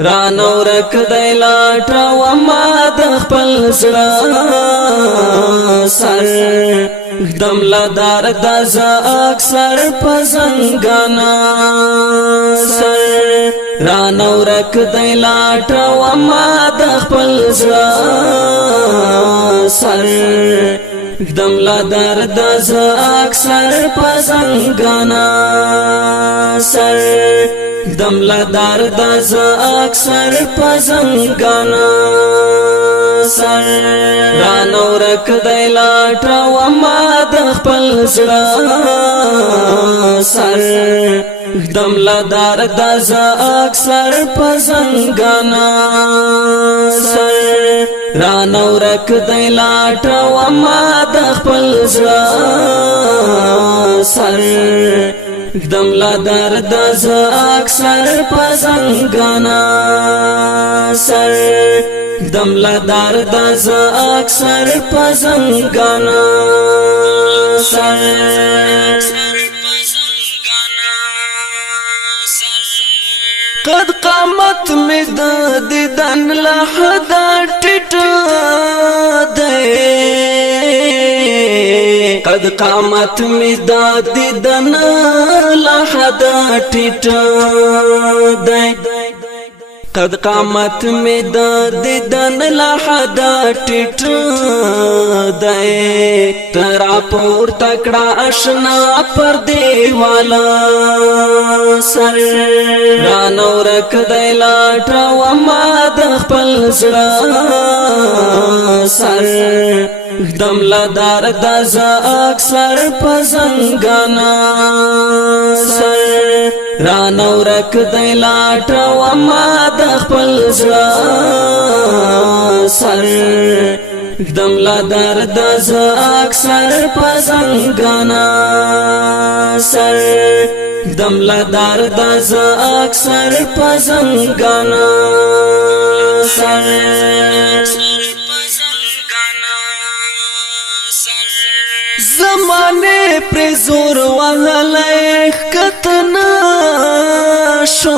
رانو رک دی لاټا و ما د خپل زړه سر دم لدار د ز اکثر پزنګانا سر رانو رک دی لاټا و ما د خپل زړه سر دم لدار د ز اکثر پزنګانا سر دم لدار د ز اکثر پزنګانا سر رانو رک دی لاټا و ما د خپل زړه سر دم لدار د ز اکثر پزنګانا سر رانو رک دی لاټا و ما د خپل زړه سر دم لدار د ز اکثر پزنګانا سر دم لدار د ز اکثر پزنګانا سر قد قامت می د دیدن لحد ټټ دی قد قامت می د دیدن لحد ټټ دی قد قامت می د دیدن لحد ټټ دی ترا پور تکړه آشنا پر دیوالا سر رانو رک دی لاټا و ما د خپل زړه سر دم لدار د ز اکثر پزنګانا سر رانو رک دی لاټا و ما د خپل زړه سر دم لدار د ز اکثر پزنګانا سر دم لدار د ز اکثر پزنګانا سر زمانه پر زور وهلای کتنا شو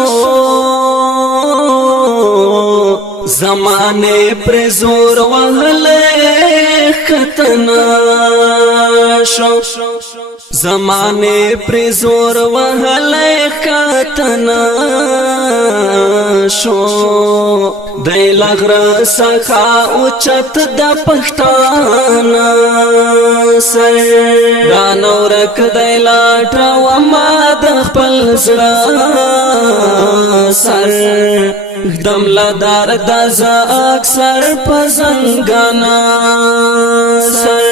زمانه پر زور وهلای کتنا شو زمانه پر زور وهلای کتنا شو دی لغر سخا اوچت د پښتانا سر رانو رک دی لاټا و ما د خپل زړه سر دم لدار د ز اکثر پزنګانا سر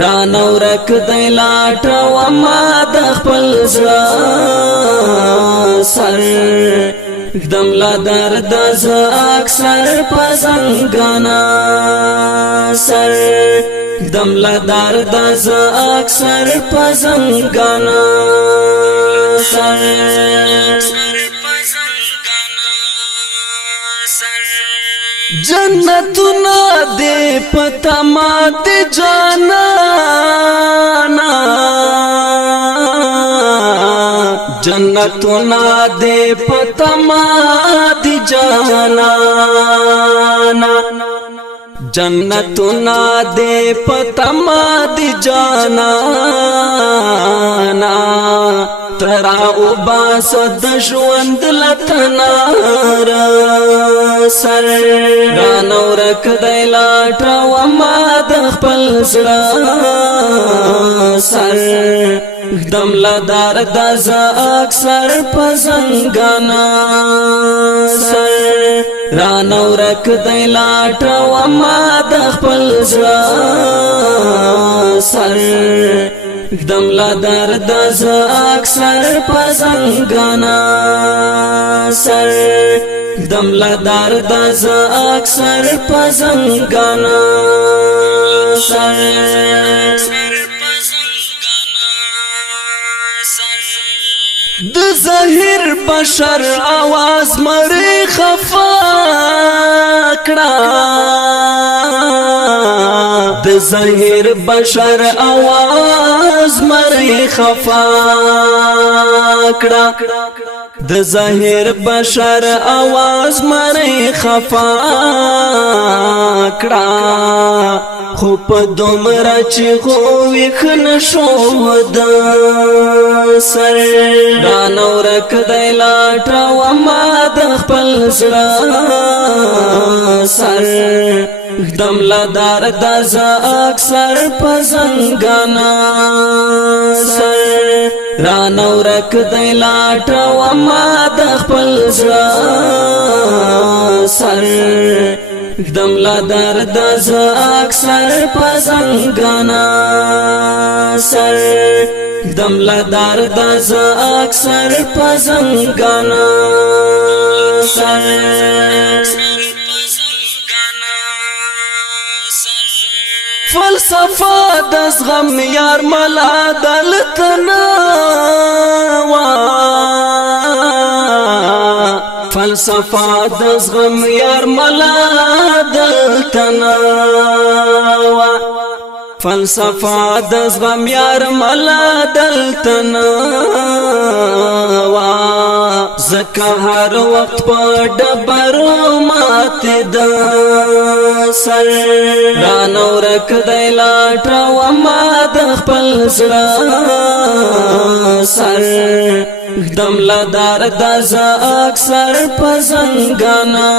رانو رک دی لاټا و ما د خپل زړه سر دم لدار د ز اکثر پزنګانا سر دم لدار د ز اکثر پزنګانا سر جنتنا دے پتا ما دے جانانا جنتنا دے پتا ما دے جانانا جنتنا دے پتا ما دے جانانا ترا او باسد ژوند لتنار سر رانو رک دی لاټا و ما د خپل زړه سر دم لدار د ز اکثر پزنګانا سر رانو رک دی لاټا و ما د خپل زړه سر دم لدار د ز اکثر پزنګانا سر دم لدار د ز اکثر پزنګانا سر د ظاهر بشر आवाज مری خفا کړه د ظاهر بشر आवाज مری خفا کړه د ظاهر بشر आवाज مری خفا کړه خو په دومره چې خو وښن شو د سر رانه ورک دی لاټه وما د خپل زړه سر دم لدار د ز اکثر په زنګانا سر رانه ورک دی لاټه وما د خپل زړه سر دم لدار د ز اکثر په زنګانا سر دم لدار د ز اکثر په زنګانا سر فلسفه د زغم یار ملا دلتنا وا فلسفه د زغم یار ملا دلتنا وا فلسفه د زغم یار ملا دلتنا وا زکه هر وخت په ډبر مات د سر رانه ورک دی لاټه وما د خپل زړه سر دم لدار د ز اکثر په زنګانا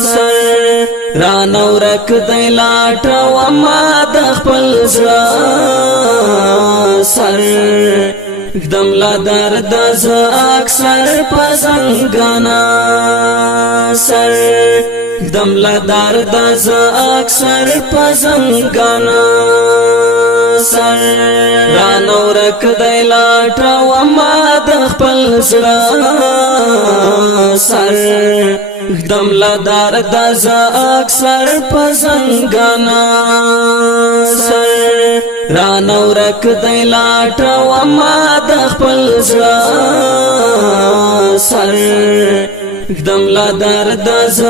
سر رانه ورک دی لاټه وما د خپل زړه سر دم لدار د ز اکثر په زنګانا سر دم لدار د ز اکثر په زنګانا سر رانه ورک دی لاټه وما د خپل زړه سر دم لدار د ز اکثر په زنګانا سر رانه ورک دی لاټه وما د خپل زړه سر دم لدار د ز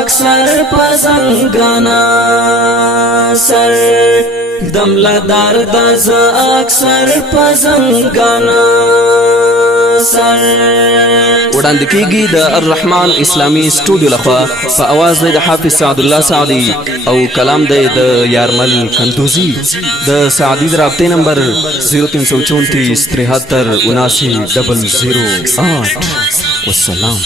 اکثر په زنګانا سر دم لدار د ز اکثر په زنګانا سر وړاندې کیږي د الرحمن اسلامی سټوډیو لخوا په आवाज د حافظ سعد الله سعدي او کلام د یارمل کندوزی د سعدي رابطه نمبر 0334 73 79 008 والسلام